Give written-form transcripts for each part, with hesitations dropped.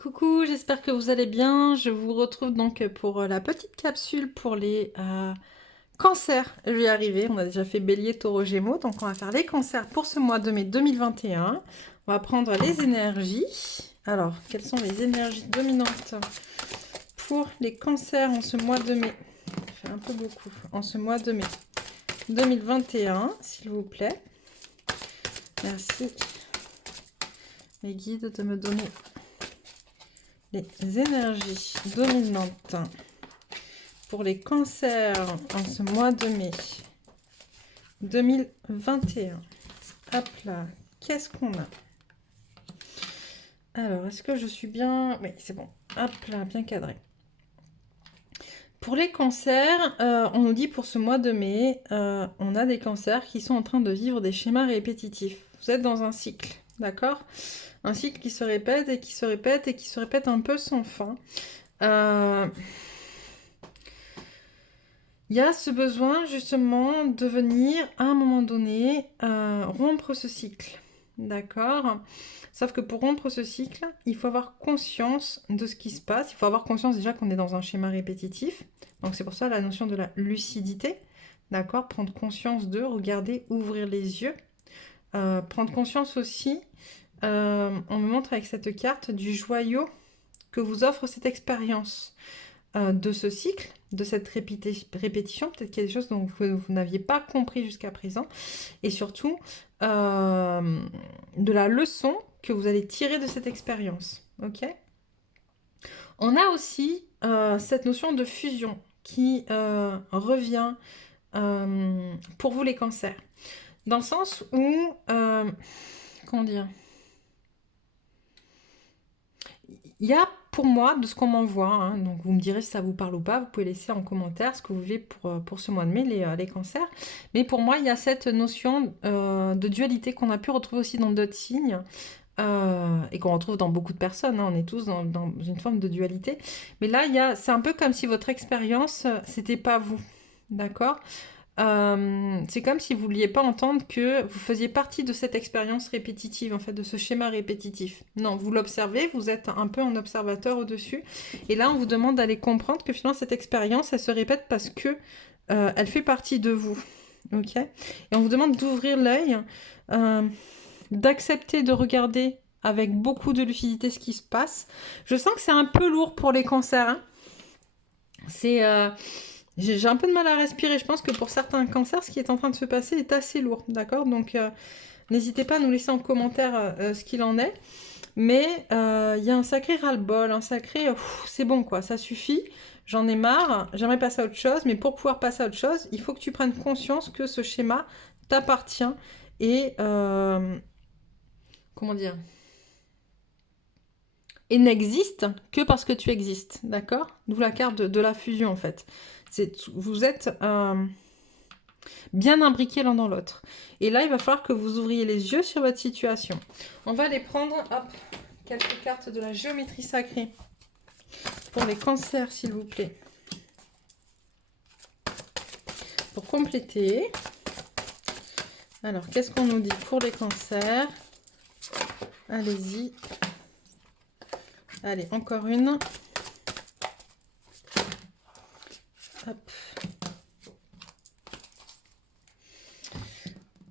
Coucou, j'espère que vous allez bien. Je vous retrouve donc pour la petite capsule pour les cancers. Je vais y arriver. On a déjà fait Bélier, Taureau, Gémeaux. Donc on va faire les cancers pour ce mois de mai 2021. On va prendre les énergies. Alors, quelles sont les énergies dominantes pour les cancers en ce mois de mai? Ça fait un peu beaucoup. En ce mois de mai 2021, s'il vous plaît. Merci les guides de me donner les énergies dominantes pour les cancers en ce mois de mai 2021. Hop là, qu'est-ce qu'on a? Alors, est-ce que je suis bien? Oui, c'est bon. Hop là, bien cadré. Pour les cancers, on nous dit pour ce mois de mai, on a des cancers qui sont en train de vivre des schémas répétitifs. Vous êtes dans un cycle, d'accord? Un cycle qui se répète et qui se répète et qui se répète un peu sans fin. Il y a ce besoin justement de venir à un moment donné rompre ce cycle, d'accord? Sauf que pour rompre ce cycle, il faut avoir conscience de ce qui se passe. Il faut avoir conscience déjà qu'on est dans un schéma répétitif. Donc c'est pour ça la notion de la lucidité, d'accord? Prendre conscience de, regarder, ouvrir les yeux. Prendre conscience aussi, on me montre avec cette carte du joyau que vous offre cette expérience de ce cycle, de cette répétition. Peut-être qu'il y a des choses dont vous n'aviez pas compris jusqu'à présent. Et surtout, de la leçon que vous allez tirer de cette expérience. Ok? On a aussi cette notion de fusion qui revient pour vous les cancers. Dans le sens où, comment dire, il y a pour moi, de ce qu'on m'envoie, hein, donc vous me direz si ça vous parle ou pas, vous pouvez laisser en commentaire ce que vous vivez pour ce mois de mai, les cancers. Mais pour moi, il y a cette notion de dualité qu'on a pu retrouver aussi dans d'autres signes. Et qu'on retrouve dans beaucoup de personnes, hein, on est tous dans une forme de dualité. Mais là, c'est un peu comme si votre expérience, c'était pas vous. D'accord? C'est comme si vous ne vouliez pas entendre que vous faisiez partie de cette expérience répétitive, en fait, de ce schéma répétitif. Non, vous l'observez, vous êtes un peu un observateur au-dessus. Et là, on vous demande d'aller comprendre que finalement, cette expérience, elle se répète parce que elle fait partie de vous. Ok? Et on vous demande d'ouvrir l'œil, d'accepter de regarder avec beaucoup de lucidité ce qui se passe. Je sens que c'est un peu lourd pour les cancers. Hein. C'est... j'ai un peu de mal à respirer. Je pense que pour certains cancers, ce qui est en train de se passer est assez lourd, d'accord? Donc, n'hésitez pas à nous laisser en commentaire ce qu'il en est. Mais il y a un sacré ras-le-bol, un sacré... c'est bon, quoi, ça suffit. J'en ai marre, j'aimerais passer à autre chose. Mais pour pouvoir passer à autre chose, il faut que tu prennes conscience que ce schéma t'appartient. Et... comment dire? Et n'existe que parce que tu existes, d'accord? D'où la carte de la fusion, en fait. Vous êtes bien imbriqués l'un dans l'autre. Et là, il va falloir que vous ouvriez les yeux sur votre situation. On va aller prendre, hop, quelques cartes de la géométrie sacrée pour les cancers, s'il vous plaît. Pour compléter. Alors, qu'est-ce qu'on nous dit pour les cancers? Allez-y. Allez, encore une. Hop.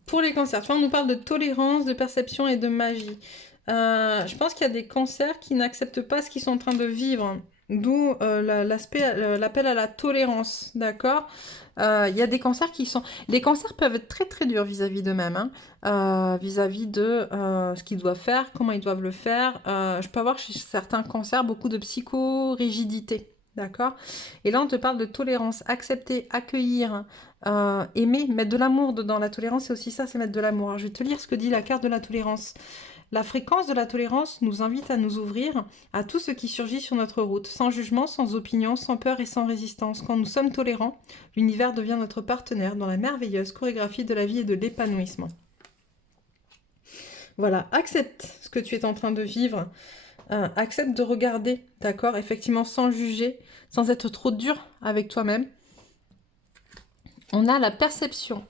Pour les cancers, tu vois, on nous parle de tolérance, de perception et de magie. Je pense qu'il y a des cancers qui n'acceptent pas ce qu'ils sont en train de vivre. D'où l'appel à la tolérance, d'accord? Il y a des cancers qui sont... Les cancers peuvent être très très durs vis-à-vis d'eux-mêmes, hein, vis-à-vis de ce qu'ils doivent faire, comment ils doivent le faire. Je peux avoir chez certains cancers beaucoup de psychorigidité, d'accord? Et là, on te parle de tolérance, accepter, accueillir, aimer, mettre de l'amour dedans. La tolérance, c'est aussi ça, c'est mettre de l'amour. Alors, je vais te lire ce que dit la carte de la tolérance. La fréquence de la tolérance nous invite à nous ouvrir à tout ce qui surgit sur notre route, sans jugement, sans opinion, sans peur et sans résistance. Quand nous sommes tolérants, l'univers devient notre partenaire dans la merveilleuse chorégraphie de la vie et de l'épanouissement. Voilà, accepte ce que tu es en train de vivre, accepte de regarder, d'accord, effectivement sans juger, sans être trop dur avec toi-même. On a la perception.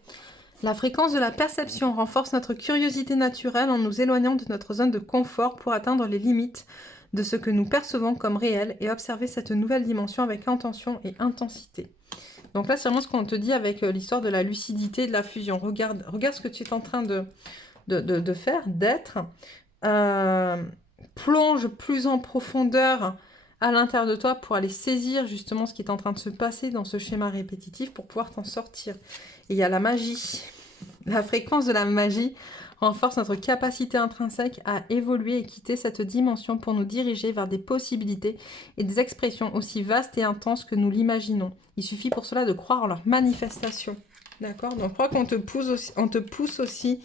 La fréquence de la perception renforce notre curiosité naturelle en nous éloignant de notre zone de confort pour atteindre les limites de ce que nous percevons comme réel et observer cette nouvelle dimension avec intention et intensité. Donc là, c'est vraiment ce qu'on te dit avec l'histoire de la lucidité et de la fusion. Regarde ce que tu es en train de faire, d'être. Plonge plus en profondeur à l'intérieur de toi pour aller saisir justement ce qui est en train de se passer dans ce schéma répétitif pour pouvoir t'en sortir. Et il y a la magie. La fréquence de la magie renforce notre capacité intrinsèque à évoluer et quitter cette dimension pour nous diriger vers des possibilités et des expressions aussi vastes et intenses que nous l'imaginons. Il suffit pour cela de croire en leur manifestation. D'accord? Donc, je crois qu'on te pousse aussi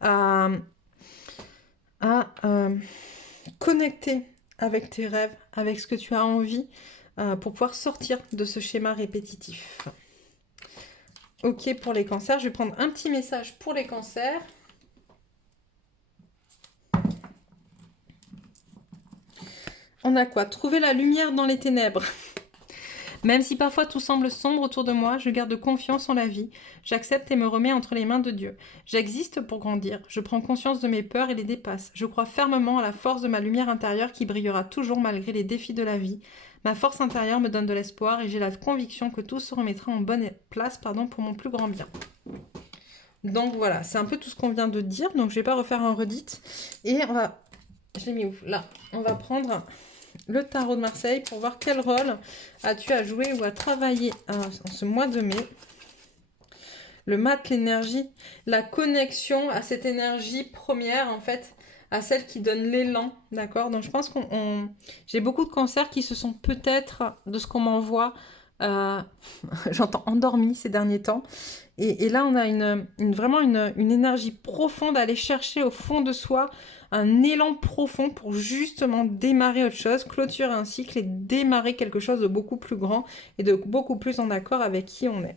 à connecter avec tes rêves, avec ce que tu as envie, pour pouvoir sortir de ce schéma répétitif. Ok pour les cancers. Je vais prendre un petit message pour les cancers. On a quoi? Trouver la lumière dans les ténèbres. Même si parfois tout semble sombre autour de moi, je garde confiance en la vie. J'accepte et me remets entre les mains de Dieu. J'existe pour grandir. Je prends conscience de mes peurs et les dépasse. Je crois fermement à la force de ma lumière intérieure qui brillera toujours malgré les défis de la vie. Ma force intérieure me donne de l'espoir et j'ai la conviction que tout se remettra en bonne place pour mon plus grand bien. Donc voilà, c'est un peu tout ce qu'on vient de dire. Donc je ne vais pas refaire un redit. Et on va... Je l'ai mis où? Là. On va prendre le tarot de Marseille pour voir quel rôle as-tu à jouer ou à travailler en ce mois de mai. Le mat, l'énergie, la connexion à cette énergie première en fait, à celle qui donne l'élan, d'accord? Donc je pense j'ai beaucoup de cancers qui se sont peut-être, de ce qu'on m'envoie, j'entends endormis ces derniers temps. Et là, on a vraiment une énergie profonde à aller chercher au fond de soi, un élan profond pour justement démarrer autre chose, clôturer un cycle et démarrer quelque chose de beaucoup plus grand et de beaucoup plus en accord avec qui on est.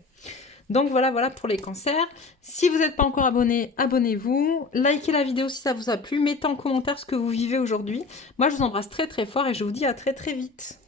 Donc voilà pour les cancers. Si vous n'êtes pas encore abonné, abonnez-vous. Likez la vidéo si ça vous a plu. Mettez en commentaire ce que vous vivez aujourd'hui. Moi, je vous embrasse très très fort et je vous dis à très très vite.